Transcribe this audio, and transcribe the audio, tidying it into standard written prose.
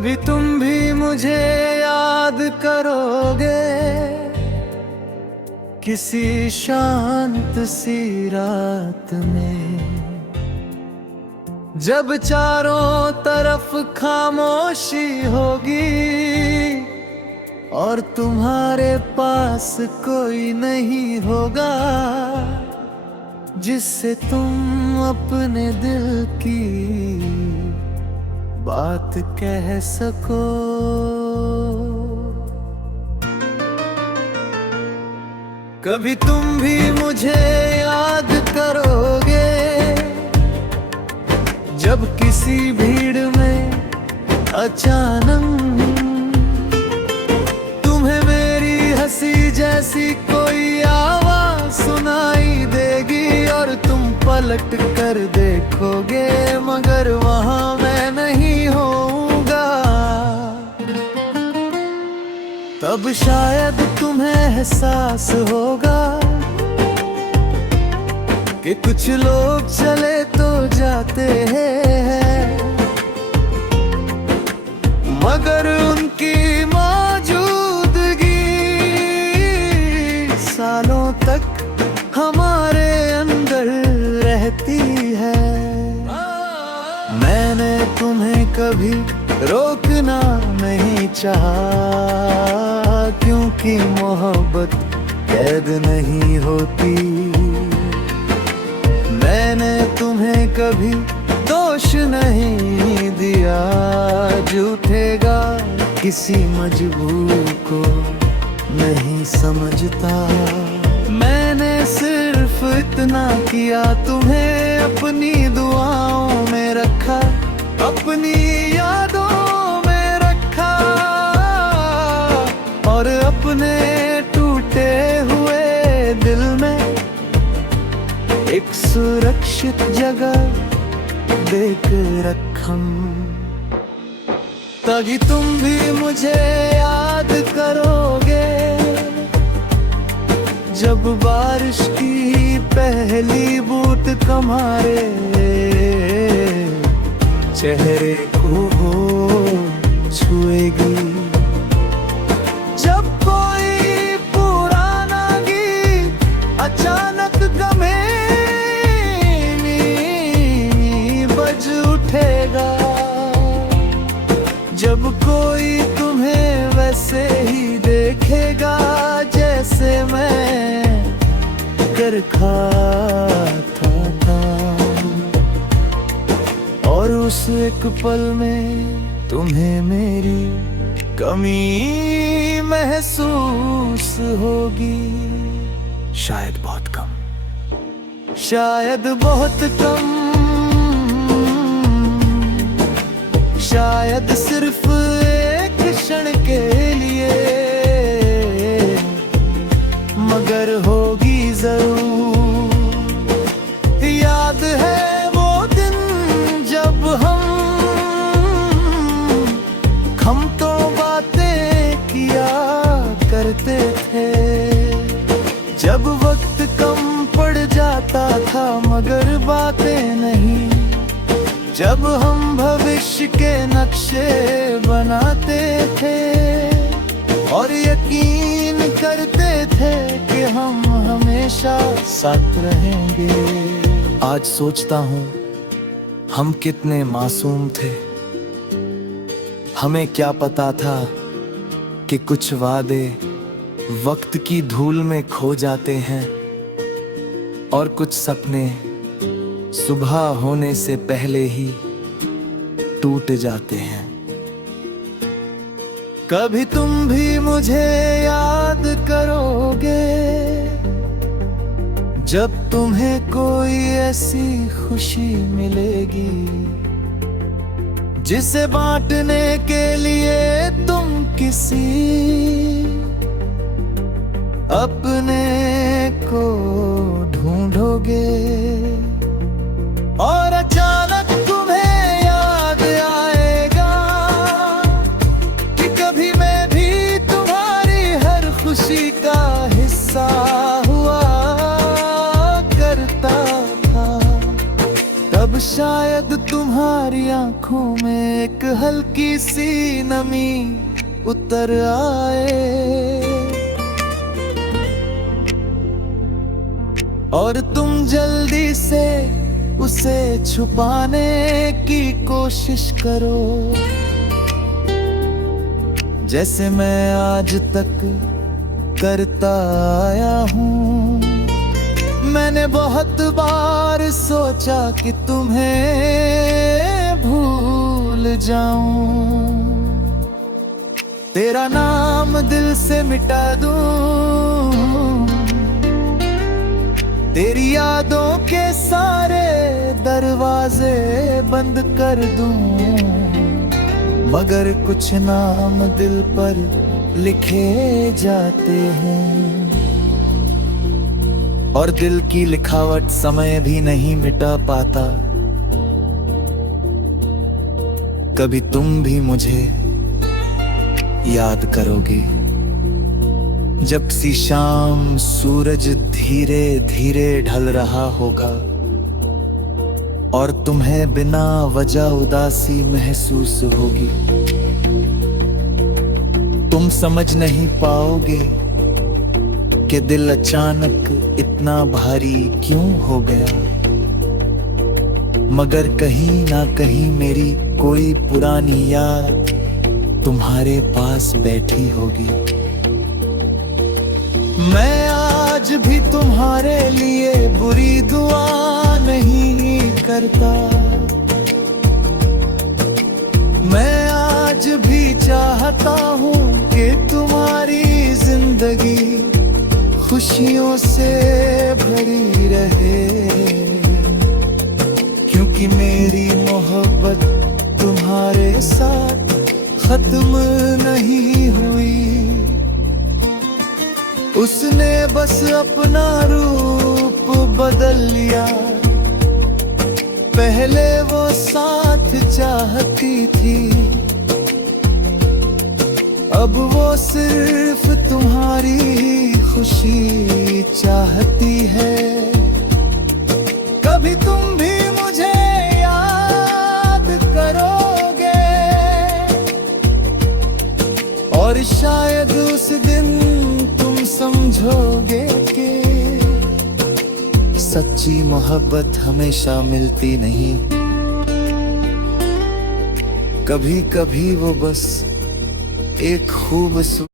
कभी तुम भी मुझे याद करोगे, किसी शांत सी रात में, जब चारों तरफ खामोशी होगी और तुम्हारे पास कोई नहीं होगा जिससे तुम अपने दिल की बात कह सको। कभी तुम भी मुझे याद करोगे, जब किसी भीड़ में अचानक तुम्हें मेरी हंसी जैसी कोई आवाज सुनाई देगी और तुम पलट कर देखोगे, मगर वहां मैं नहीं होऊंगा। तब शायद तुम्हें एहसास होगा कि कुछ लोग चले तो जाते हैं, मगर उनकी मौजूदगी सालों तक हमारे अंदर रहती है। मैंने तुम्हें कभी रोकना नहीं चाहा, क्योंकि मोहब्बत कैद नहीं होती। मैंने तुम्हें कभी दोष नहीं दिया, झूठेगा किसी मजबूर को नहीं समझता। मैंने सिर्फ इतना किया, तुम्हें अपनी दुआओं में रखा, अपनी यादों में रखा और अपने टूटे हुए दिल में एक सुरक्षित जगह देख रखम। तभी तुम भी मुझे याद करोगे, जब बारिश की पहली बूंद तुम्हारे चेहरे को छुएगी, जब कोई पुराना गीत अचानक गमे उठेगा, जब कोई तुम्हें वैसे ही देखेगा जैसे मैं कर खाता था, और उस एक पल में तुम्हें मेरी कमी महसूस होगी। शायद बहुत कम, शायद बहुत कम, शायद सिर्फ एक क्षण के लिए, मगर होगी जरूर। याद है वो दिन जब हम तो बातें किया करते थे, जब वक्त कम पड़ जाता था मगर बातें नहीं, जब हम भविष्य के नक्शे बनाते थे और यकीन करते थे कि हम हमेशा साथ रहेंगे। आज सोचता हूँ हम कितने मासूम थे, हमें क्या पता था कि कुछ वादे वक्त की धूल में खो जाते हैं और कुछ सपने सुबह होने से पहले ही टूट जाते हैं। कभी तुम भी मुझे याद करोगे, जब तुम्हें कोई ऐसी खुशी मिलेगी जिसे बांटने के लिए तुम किसी अपने को ढूंढोगे, और अचानक तुम्हें याद आएगा कि कभी मैं भी तुम्हारी हर खुशी का हिस्सा हुआ करता था। तब शायद तुम्हारी आंखों में एक हल्की सी नमी उतर आए और तुम जल्दी से उसे छुपाने की कोशिश करो, जैसे मैं आज तक करता आया हूँ। मैंने बहुत बार सोचा कि तुम्हें भूल जाऊं, तेरा नाम दिल से मिटा दूं, तेरी यादों के सारे दरवाजे बंद कर दूं, मगर कुछ नाम दिल पर लिखे जाते हैं और दिल की लिखावट समय भी नहीं मिटा पाता। कभी तुम भी मुझे याद करोगे जब सी शाम सूरज धीरे धीरे ढल रहा होगा और तुम्हें बिना वजह उदासी महसूस होगी। तुम समझ नहीं पाओगे कि दिल अचानक इतना भारी क्यों हो गया, मगर कहीं ना कहीं मेरी कोई पुरानी याद तुम्हारे पास बैठी होगी। मैं आज भी तुम्हारे लिए बुरी दुआ नहीं करता, मैं आज भी चाहता हूँ कि तुम्हारी जिंदगी खुशियों से भरी रहे, क्योंकि मेरी मोहब्बत तुम्हारे साथ खत्म नहीं हुई। उसने बस अपना रूप बदल लिया, पहले वो साथ चाहती थी, अब वो सिर्फ तुम्हारी खुशी चाहती है। कभी तुम भी मुझे याद करोगे और शायद उस दिन तुम समझोगे कि सच्ची मोहब्बत हमेशा मिलती नहीं, कभी कभी वो बस एक खूबसूरत